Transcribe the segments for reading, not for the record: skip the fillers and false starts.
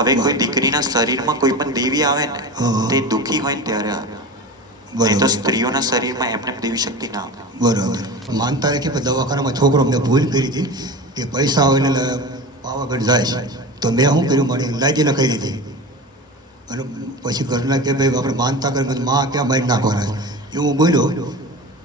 હવે કોઈ દીકરીના શરીરમાં કોઈ પણ દેવી આવે ને તે દુઃખી હોય ને ત્યારે આવે, નહીં તો સ્ત્રીઓના શરીરમાં એમને દેવી શક્તિ ના આવે. બરાબર. માનતા રાખી પણ દવાખાનામાં છોકરો મેં ભૂલ કરી હતી કે પૈસા આવે ને પાવાગઢ જાય તો મેં શું કર્યું મારી લાદી નખાઈ દીધી અને પછી ઘરના કે ભાઈ આપણે માનતા કરી માં ક્યાં મારી નાખવાના એવું બોલ્યો.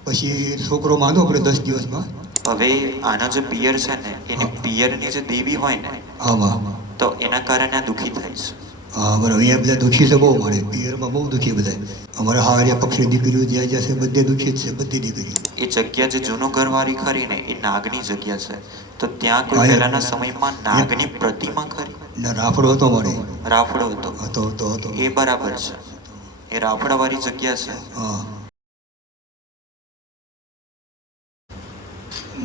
પછી છોકરો માંદો પડે 10 દિવસમાં. હવે આનો જે પિયર છે ને એની પિયરની જે દેવી હોય ને આમાં તો એના કારણે આ દુઃખી થાય છે. હા બરાબર. અહીંયા બધા દુઃખી છે બહુ મળે, પિયરમાં બહુ દુઃખી બધા. અમારા હારિયા પક્ષની દીકરીઓ જ્યાં જ્યાં છે બધે દુઃખી જ છે, બધી દીકરીઓ. એ જગ્યા જે જૂનું ઘરવાળી ખરી ને એ નાગની જગ્યા છે, તો ત્યાં કોઈ પહેલાના સમયમાં નાગની પ્રતિમા ખરી? ને રાફડો હતો મળે. રાફડો હતો. હતો. એ બરાબર છે, એ રાફડાવાળી જગ્યા છે. હા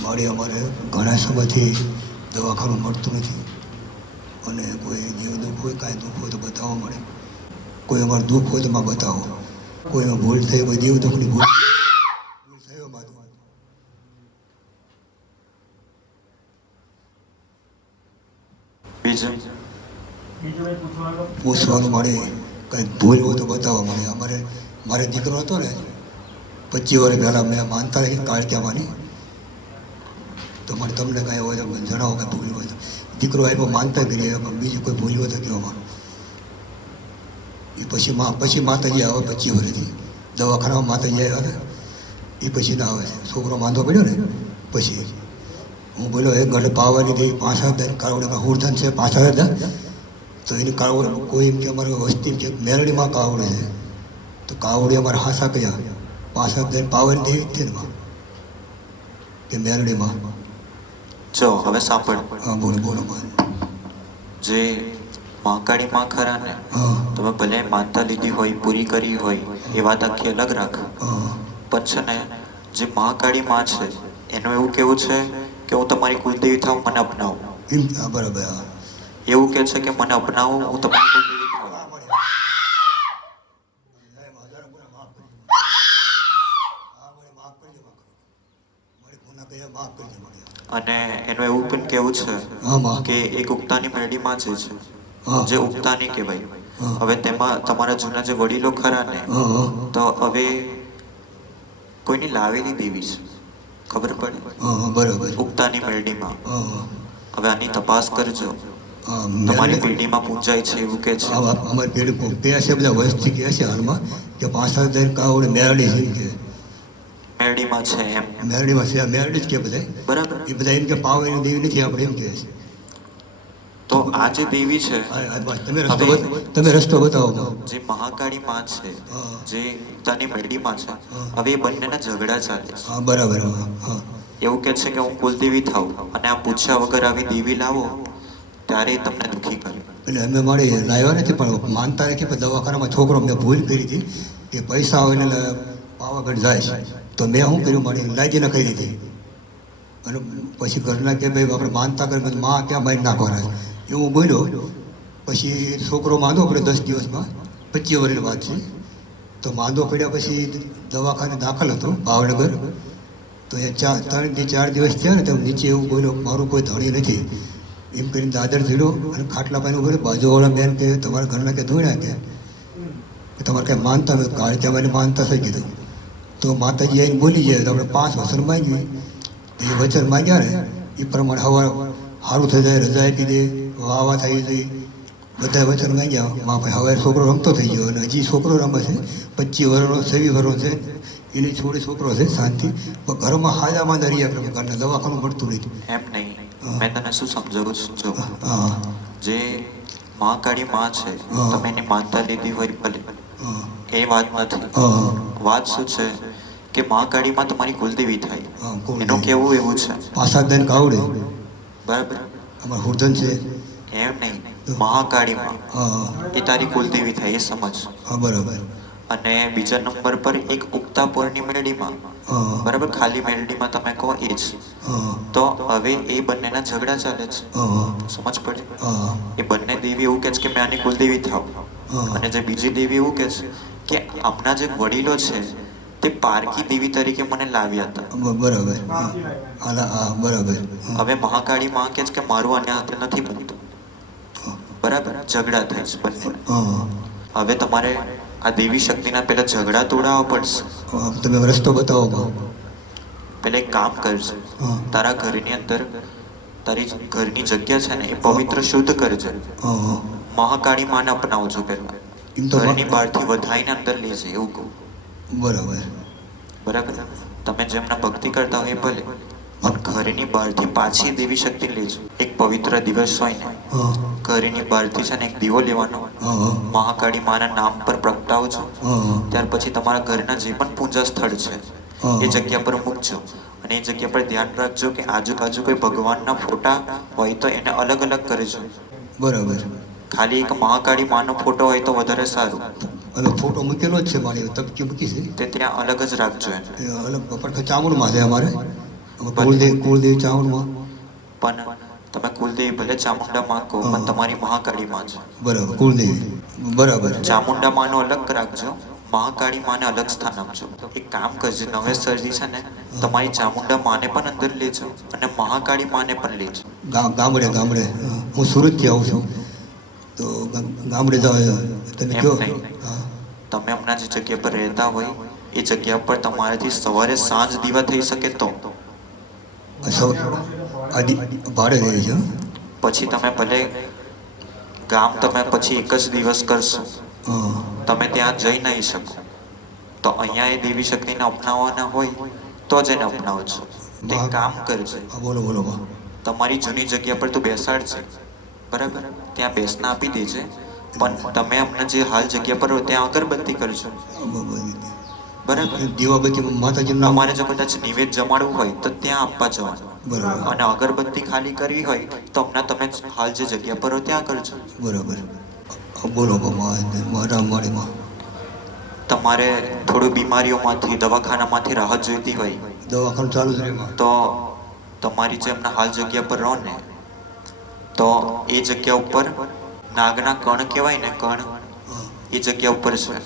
મારી અમારે ઘણા સમયથી દવાખાનું મળતું નથી અને કોઈ જેવું દુઃખ હોય કાંઈ દુઃખ હોય તો બતાવવા મળે. કોઈ અમારું દુઃખ હોય તો માં બતાવો. કોઈ એમાં ભૂલ થઈ કોઈ દેવ દુઃખની ભૂલ થયો મારું બીજું પૂછવાનું મળે. કંઈક ભૂલ હોય તો બતાવવા મળે. મારે દીકરો હતો ને 25 વર્ષ પહેલાં મેં માનતા રહી કાળક્યામાંની, તો મને તમને કાંઈ હોય તો મને જણાવો કાંઈ ભૂલ હોય તો. દીકરો આવ્યો માનતા કરી પણ બીજી કોઈ ભૂલ હોય તો કહેવામાં. એ પછી માતાજી આવે 25 વર્ષથી દવાખાનામાં માતાજી આવ્યા હતા એ પછી ના આવે છે. છોકરો માંદો પડ્યો ને પછી હું બોલ્યો એક ઘંટે પાવાની દઈ 5,000 કાવડીમાં હુરધન છે 5,000. તો એની કાવડ કોઈ એમ કે અમારે વસ્તી કે મેરડીમાં કાવડે છે તો કાવડી અમારે હાસા કયા 5,000 પાવાની દેવી જ છે ને કે મેરડીમાં. જો હવે સાંભળ. હા બોલો માં. જે મહાકાળી માં ખરા ને, હા તમે ભલે માનતા લીધી હોય પૂરી કરી હોય એ વાત આખી અલગ રાખ. હા પણ છે ને જે મહાકાળી માં છે એનું એવું કેવું છે કે હું તમારી કુલદેવી થાઉં મને અપનાવો. એમ. હા બરાબર. હા એવું કે છે કે મને અપનાવો હું તમારી કુલદેવી થાઉં. અને એનું એવું પણ કેવું છે કે એક ઉગતાની મેરડીમાં જે છે જે ઉગતાની કહેવાય. હવે તેમાં તમારા જૂના જે વડીલો ખરા ને તો હવે કોઈની લાવેલી દેવી છે, ખબર પડે? બરાબર. ઉગતાની મેરડીમાં. હવે આની તપાસ કરજો. તમારી પેઢીમાં પૂજાય છે એવું કે છે. અમારી પેઢી કે છે બધા વસ્તી કહે છે હાલમાં કે 5,000 કાવડ મેરડી છે કે મેરડીમાં છે એમ. મેરડીમાં છે મેરડી જ કે બધા. બરાબર. એ બધા એમ કે પાવાની દેવી નથી આપણે એમ કહે છે. તો આ જે દેવી છે તમે રસ્તો બતાવો. જે મહાકાળી માં છે જે ઉગતાની મેરડીમાં છે, હવે એ બંનેના ઝઘડા ચાલે છે. હા બરાબર. હા એવું કે છે કે હું કુલદેવી થાઉં અને આ પૂછ્યા વગર આવી દેવી લાવો ત્યારે તમને દુઃખી કરે. એટલે અમે મારી લાવ્યા નથી પણ માનતા રાખી પણ દવાખાનામાં છોકરો મેં ભૂલ કરી હતી કે પૈસા આવે ને પાવાગઢ જાય તો મેં શું કર્યું મારી લાદી નખાઈ દીધી અને પછી ઘરના કે ભાઈ આપણે માનતા કરી માં ક્યાં મારી નાખવાના એવું બોલ્યો. પછી છોકરો માંદો પડે 10 દિવસમાં, 25 વર્ષની વાત છે. તો માંદો પડ્યા પછી દવાખાને દાખલ હતો ભાવનગર. તો એ 3 થી 4 દિવસ થયા ને તો નીચે એવું બોલ્યો મારું કોઈ ધણી નથી એમ કરીને દાદર ધીડો અને ખાટલા પાણી ઉભો. બાજુવાળા બેન કે તમારા ઘરના કે ધોળ્યા કે તમારે કાંઈ માનતા હોય કાળજામાં માનતા થઈ કીધું. તો માતાજી આવીને બોલી જાય તો આપણે 5 વચન માંગ્યું. એ વચન માંગ્યા ને એ પ્રમાણે હવા સારું થઈ જાય, રજા આપી દે, વાવા થઈ જાય, બધા વચન માંગ્યા. માં ભાઈ હવે છોકરો રમતો થઈ ગયો અને હજી છોકરો રમે છે 25 વર્ષનો 26 વર્ષનો છે. એની છોડી છોકરો છે શાંતિ પણ ઘરમાં હાજામાં દરિયા આપણે ઘરના દવાખાનું મળતું નથી. એમ નહીં, મેં તને શું સમજાવું છું. જો હા જે મહાકાળી માં છે તમે એની માનતા લીધી હોય ભલે, એ વાત નથી. વાત શું છે કે મહાકાળી માં તમારી કુલદેવી થાય. એનું કેવું એવું છે 5,000 કાવડે બરાબર. અમારે હુરધન છે એમ નહીં, મહાકાળી માં એ તારી કુલદેવી થાય એ સમજ. હા બરાબર. અને બીજા નંબર પર એક ઉગતા પૂર્ણિ મેરડીમાં બરાબર, ખાલી મેરડીમાં તમે કહો એ જ. તો હવે એ બંનેના ઝઘડા ચાલે છે, સમજ પડે? એ બંને દેવી એવું કે છે કે મેં આની કુલદેવી થાવ અને જે બીજી દેવી એવું કે છે કે આમના જે વડીલો છે તે પારકી દેવી તરીકે મને લાવ્યા હતા. બરાબર. બરાબર. હવે મહાકાળી માં કે છે કે મારું આને હાથે નથી બનતું. બરાબર ઝઘડા થાય છે બંને. હા હવે તમારે આ દેવી શક્તિના પહેલા ઝઘડા તોડાવવા પડશે. તમે રસ્તો બતાવો બા. પહેલા એક કામ કરજે, હા. તારા ઘરની અંદર તારી ઘરની જગ્યા છે ને એ પવિત્ર શુદ્ધ કરજે. હા મહાકાળી માને અપનાવજો પહેલા. એમ તો ઘરની બહારથી વધાઈને અંદર લેજે એવું કહું. બરાબર. બરાબર તમે જેમના ભક્તિ કરતા હોય એ ભલે, પણ ઘરની બહારથી પાછી દેવી શક્તિ લેજો. એક પવિત્ર દિવસ હોય ને હા ઘરની બહારથી છે ને એક દીવો લેવાનો, હા મહાકાળી માના નામ પર પ્રગટાવજો. હા ત્યાર પછી તમારા ઘરના જે પણ પૂજા સ્થળ છે એ જગ્યા પર મૂકજો. અને એ જગ્યા પર ધ્યાન રાખજો કે આજુબાજુ કોઈ ભગવાનના ફોટા હોય તો એને અલગ અલગ કરજો. બરાબર. ખાલી એક મહાકાળી માનો ફોટો હોય તો વધારે સારું. અને ફોટો મૂકેલો જ છે મારી તબકી મૂકી છે તે ત્યાં અલગ જ રાખજો એને. એ અલગ પડખે ચામુંડમાં છે અમારે કુળદેવ ચામુંડમાં. પણ તમે કુલદેવી ભલે ચામુંડા માં કહો પણ તમારી મહાકાળી માં છે. બરાબર કુળદેવી. બરાબર. ચામુંડા માનો અલગ રાખજો, મહાકાળી માને અલગ સ્થાન આપજો. એક કામ કરજો, નવેસરથી છે ને તમારી ચામુંડા માને પણ અંદર લેજો અને મહાકાળી માને પણ લેજો. ગામડે ગામડે હું સુરતથી આવું છું તો ગામડે જાવ તમે એમ કહો. નહીં. હા તમે હમણાં જે જગ્યા પર રહેતા હોય એ જગ્યા પર તમારાથી સવારે સાંજ દીવા થઈ શકે તો આદિ ભાડે રહે છે. પછી તમે ભલે ગામ તમે પછી એક જ દિવસ કરશો, હા તમે ત્યાં જઈ નહીં શકો. તો અહીંયા એ દેવી શક્તિને અપનાવવાના હોય તો જ એને અપનાવજો. તે કામ કરજે, હા બોલો બોલો બા. તમારી જૂની જગ્યા પર તું બેસાડજે, બરાબર ત્યાં બેસના આપી દેજે. પણ તમે હમણાં જે હાલ જગ્યા પર હો ત્યાં અગરબત્તી કરજો, બરાબર. દીવાબત્તી માતાજીનું નામ. તમારે જો કદાચ નિવેદ જમાડવું હોય તો ત્યાં આપવા જવાનું. બરાબર અને અગરબત્તી ખાલી કરવી હોય તો હમણાં તમે હાલ જે જગ્યા પર હો ત્યાં કરજો. બરાબર. બોલો બા મારા માળીમાં તમારે થોડું બીમારીઓમાંથી દવાખાનામાંથી રાહત જોઈતી હોય દવાખાનું ચાલુ જ રહે માં. તો તમારી જે હમણાં હાલ જગ્યા પર રહો ને તો એ જગ્યા ઉપર નાગના કણ કહેવાય ને કણ, એ જગ્યા ઉપર છે.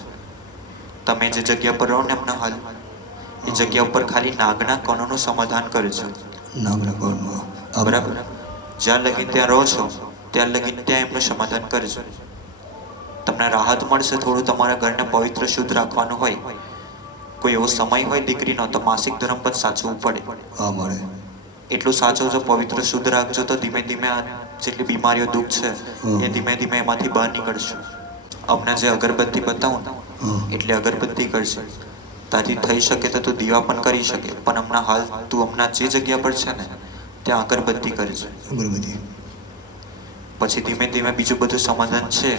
તમે જે જગ્યા પર રહો ને હમણાં હાલ એ જગ્યા ઉપર ખાલી નાગના કણોનું સમાધાન કરજો, નાગના કોણમાં. બરાબર. જ્યાં લગીને ત્યાં રહો છો ત્યાં લગીને ત્યાં એમનું સમાધાન કરજો. તમને રાહત મળશે. થોડું તમારા ઘરને પવિત્ર શુદ્ધ રાખવાનું હોય. કોઈ એવો સમય હોય દીકરીનો તો માસિક ધર્મ પણ સાચવવું પડે. હા મળે. એટલું સાચવજો, પવિત્ર શુદ્ધ રાખજો તો ધીમે ધીમે આ જેટલી બીમારીઓ દુઃખ છે એ ધીમે ધીમે એમાંથી બહાર નીકળશે. હમણાં જે અગરબત્તી બતાવું ને એટલે અગરબત્તી કરશે. તારી થઈ શકે તો તું દીવા પણ કરી શકે, પણ હમણાં હાલ તું હમણાં જે જગ્યા પર છે ને ત્યાં અગરબત્તી કરજે. અગરબત્તી. પછી ધીમે ધીમે બીજું બધું સમાધાન છે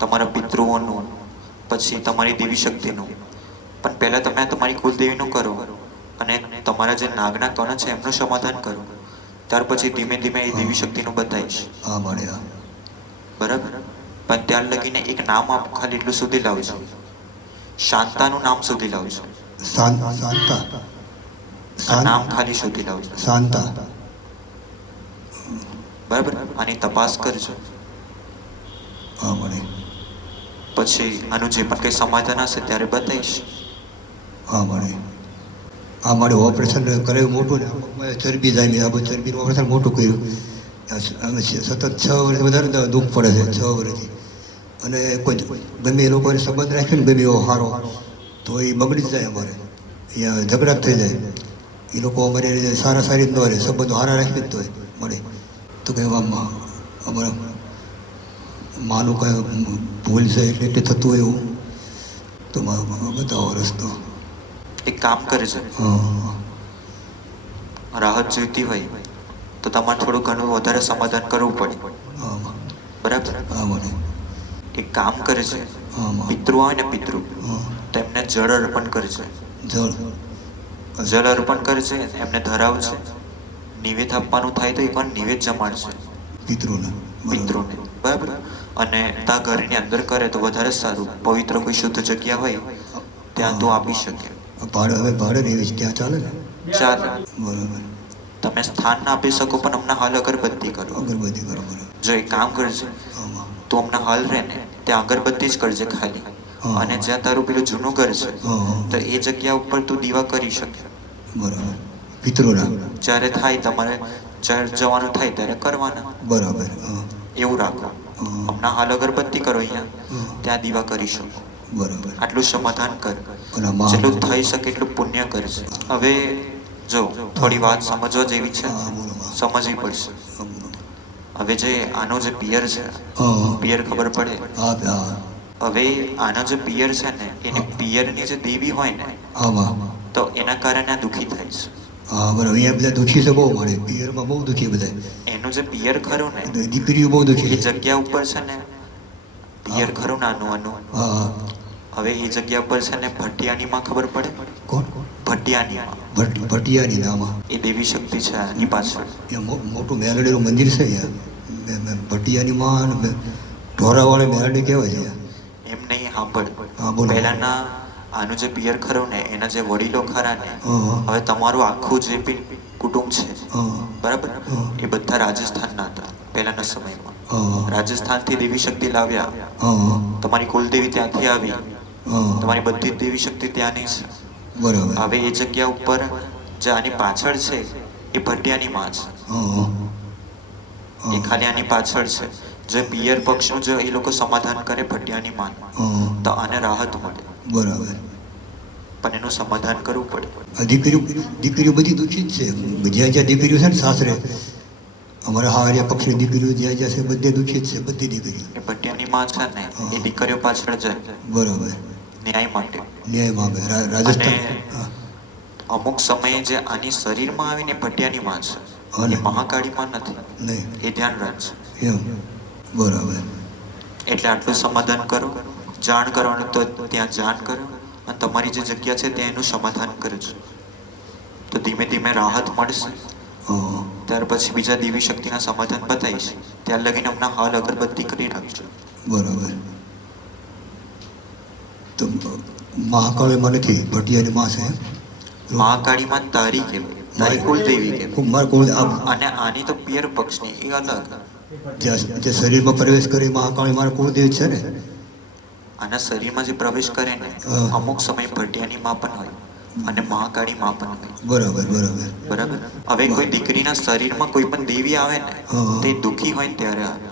તમારા પિતૃઓનું, પછી તમારી દેવી શક્તિનું. પણ પહેલાં તમે તમારી કુલદેવીનું કરો અને તમારા જે નાગના કણ છે એમનું સમાધાન કરો. ત્યાર પછી ધીમે ધીમે એ દેવી શક્તિનું બતાવીશ. હા મળે. હા બરાબર. પણ ત્યાર લગીને એક નામ આપ ખાલી એટલું સુધી લાવજો, શાંતાનું નામ સુધી લાવજો. શાંતા. આ નામ ખાલી સુધી લાવજો, શાંતા. બરાબર. આની તપાસ કરજો. હા મળે. પછી આનું જે પણ કંઈ સમાધાન હશે ત્યારે બતાવીશ. હા મળે. આ મારે ઓપરેશન કરાયું મોટું ને ચરબી જાય આ બધું ચરબીનું ઓપરેશન મોટું કર્યું. અમે સતત 6 વર્ષ વધારે દુઃખ પડે છે 6 વર્ષથી. અને કોઈ ગમે એ લોકોને સંબંધ રાખ્યો ને ગમે એવો સારો તો એ બગડી જ જાય. અમારે અહીંયા ઝઘડા થઈ જાય. એ લોકો અમારે સારા સારી જ ન રહે, સંબંધો સારા રાખી જ તો મળે. તો કંઈ અમારા માનું કાંઈ ભૂલ છે એટલે થતું હોય એવું તો બતાવો રસ્તો. એક કામ કરજો, હા રાહત જોઈતી હોય તો તમારે થોડું ઘણું વધારે સમાધાન કરવું પડે, હા બરાબર. હા મને. એક કામ કરજે, હા પિતૃ હોય ને પિતૃ હા તો એમને જળ અર્પણ કરજે. જળ અર્પણ કરજે, એમને ધરાવજે. નિવેદ આપવાનું થાય તો એકવાર નિવેદ જમાડશે પિતૃને. પિતૃને, બરાબર. અને તા ઘરની અંદર કરે તો વધારે સારું. પવિત્ર કોઈ શુદ્ધ જગ્યા હોય ત્યાં તું આપી શકે. ભાડે હવે ભાડે રહેવી છે ત્યાં ચાલે ને? ચાલે. બરાબર. તમે સ્થાન ના આપી શકો પણ હમણાં હાલ અગરબત્તી કરો. અગરબત્તી કરો. બરાબર. જો એક કામ કરજે, આમાં તું હમણાં હાલ રહે ને ત્યાં અગરબત્તી જ કરજે ખાલી. અને જ્યાં તારું પેલું જૂનું ઘર છે તો એ જગ્યા ઉપર તું દીવા કરી શકે. બરાબર. પિતૃના. જ્યારે થાય તમારે જ્યારે જવાનું થાય ત્યારે કરવાના. બરાબર. હા એવું રાખો. હમણાં હાલ અગરબત્તી કરો અહીંયા, હં. ત્યાં દીવા કરી શકો. બરાબર. આટલું સમાધાન કર, અને આ મહા જેટલું થઈ શકે એટલું પુણ્ય કરશે. હવે જો થોડી વાત સમજવા જેવી છે, હા, બોલો માં. સમજવી પડશે. હા, બોલો. હવે જે આનો જે પિયર છે, હં. પિયર ખબર પડે. હા હા હવે આનો જે પિયર છે ને, એની પિયરની જે દેવી હોય ને, આમાં તો એના કારણે આ દુઃખી થાય છે. હા બરાબર. અહીંયા બધા દુઃખી છે બહુ મળે, પિયરમાં બહુ દુઃખી બધા. એનું જે પિયર ખરું ને, દીકરીઓ બહુ એ દુઃખી છે. જગ્યા ઉપર છે ને, પિયર ખરું નાનું આનું. હા હા. હવે એ જગ્યા ઉપર છે ને ભટિયાની માં ખબર પડે. કોણ? ભટિયાની માં ભટિયાની નામાં એ દેવી શક્તિ છે આની પાછળ. ત્યાં મોટું મેલડીનું મંદિર છે અહીંયા. ભટિયાની માં ઢોરાવાળે મેલડી કહેવાય છે. એમ નહીં, સાંભળ. હા, બોલો. પહેલાના આનું જે પિયર ખરું ને, એના જે વડીલો ખરા ને, હં. હવે તમારું આખું જે બી કુટુંબ છે, હં. બરાબર, હં. એ બધા રાજસ્થાનના હતા પહેલાના સમયમાં. હં. રાજસ્થાનથી દેવી શક્તિ લાવ્યા. હં. તમારી કુલદેવી ત્યાંથી આવી. હં. તમારી બધી જ દેવી શક્તિ ત્યાંની છે. બરાબર. હવે એ જગ્યા ઉપર જે આની પાછળ છે, એ ભટિયાની માં છે. હં. એ ખાલી આની પાછળ છે. જે પિયર પક્ષનું જો એ લોકો સમાધાન કરે ભટિયાની માં, હં. તો આને રાહત મળે. બરાબર. પણ એનું સમાધાન કરવું પડે. આ દીકરીઓ બધી દુઃખી જ છે. જ્યાં જ્યાં દીકરીઓ છે ને સાસરે, અમારા હારિયા પક્ષની દીકરીઓ જ્યાં જ્યાં છે બધે દુઃખી જ છે, બધી દીકરીઓ. એ ભટિયાની માં છે ને, એ દીકરીઓ પાછળ જાય બરાબર. ન્યાય માટે. ન્યાય માગે. રાજસ્થાન. અને હા. અમુક સમયે જે આની શરીરમાં આવીને ભટિયાની માં છે, અને એ મહાકાળી માં નથી. નહીં એ ધ્યાન રાખજો. એમ. બરાબર. એટલે આટલું સમાધાન કરો, જાણ કરવાનું તો ત્યાં જાણ કરો, અને તમારી જે જગ્યા છે ત્યાં એનું સમાધાન કરજો. તો ધીમે ધીમે રાહત મળશે. હં. ત્યાર પછી બીજા દેવી શક્તિના સમાધાન બતાવીશ. ત્યાર લગીને હમણાં હાલ અગરબત્તી કરી રાખજો. બરાબર. તો મહાકાળીમાં નથી, ભટિયાની માં છે. મહાકાળીમાં તારી કહેવાય, તારી કુલદેવી કહેવાય. મારે કોઈ અને આની તો પિયર પક્ષની એ અલગ. જે શરીરમાં પ્રવેશ કરે મહાકાળી મારા કુળદેવ છે ને. આના શરીરમાં જે પ્રવેશ કરે ને, હા. અમુક સમય ભટિયાની માં પણ હોય અને મહાકાળી માં પણ હોય. બરાબર બરાબર. બરાબર. હવે કોઈ દીકરીના શરીરમાં કોઈ પણ દેવી આવે ને, હા. તે દુઃખી હોય ને ત્યારે આવે.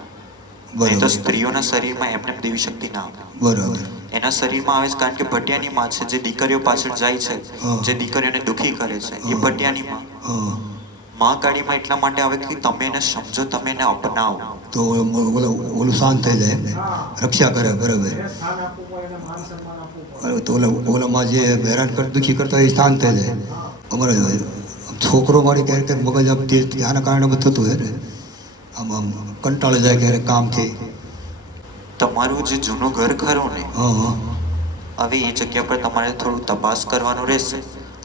નહીં તો બરાબર સ્ત્રીઓના શરીરમાં એમને દેવી શક્તિ ના આવે. બરાબર. એના શરીરમાં આવે છે કારણ કે ભટિયાની માં છે, જે દીકરીઓ પાછળ જાય છે, હા. જે દીકરીઓને દુઃખી કરે છે, એ હા. ભટિયાની માં. હં. મહાકાળીમાં એટલા માટે આવે કે તમે એને સમજો, તમે એને અપનાવો. તો ઓલું શાંત થઈ જાય એમને, રક્ષા કરે. બરાબર. તો ઓલામાં જે હેરાન દુઃખી કરતા હોય એ શાંત થઈ જાય. અમારે છોકરો મારી ક્યારેક મગજ આમ આના કારણે બધું થતું હોય ને, આમ આમ કંટાળી જાય ક્યારેક કામથી. તમારું જે જૂનું ઘર ખરું ને, હં. હવે એ જગ્યા પર તમારે થોડું તપાસ કરવાનું રહેશે.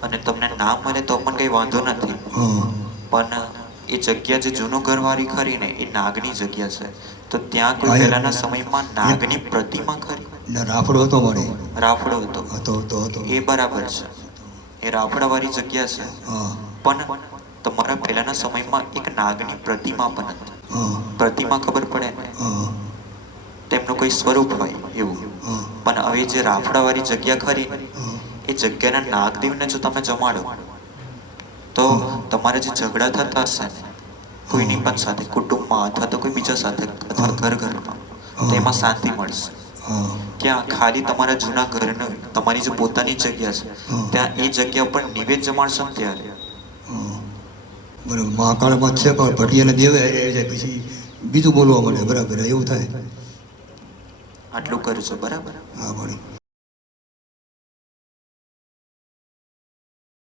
અને તમને ના મળે તો પણ કંઈ વાંધો નથી. હં. પણ એ જગ્યા જે જૂનું ઘરવાળી ખરી ને, એ નાગની જગ્યા છે. તો ત્યાં કોઈ હા, એ- પહેલાના સમયમાં નાગની પ્રતિમા ખરી, ને રાફડો હતો મારી. રાફડો હતો. હતો. એ બરાબર છે, એ રાફડાવાળી જગ્યા છે. હા. પણ તમારા પહેલાના સમયમાં એક નાગની પ્રતિમા પણ હતી. હં. પ્રતિમા ખબર પડે ને, હં. તેમનું કોઈ સ્વરૂપ હોય એવું. હં. પણ હવે જે રાફડાવાળી જગ્યા ખરી ને, હં. એ જગ્યાના નાગદેવને જો તમે જમાડો, તો તમારે જે ઝઘડા થતા હશે ને, કોઈની પણ સાથે, કુટુંબમાં અથવા તો કોઈ બીજા સાથે, અથવા ઘરમાં, તો એમાં શાંતિ મળશે. હં. ક્યાં? ખાલી તમારા જૂના ઘરનું, તમારી જે પોતાની જગ્યા છે, ત્યાં એ જગ્યા પર નિવેદ જમાડશો ને ત્યારે. હં. બરાબર. મહાકાળમાં છે પણ ભટિયાને દેવે હારે જાય પછી બીજું બોલવા મળે. બરાબર એવું થાય. આટલું કરજો. બરાબર. હા. પણ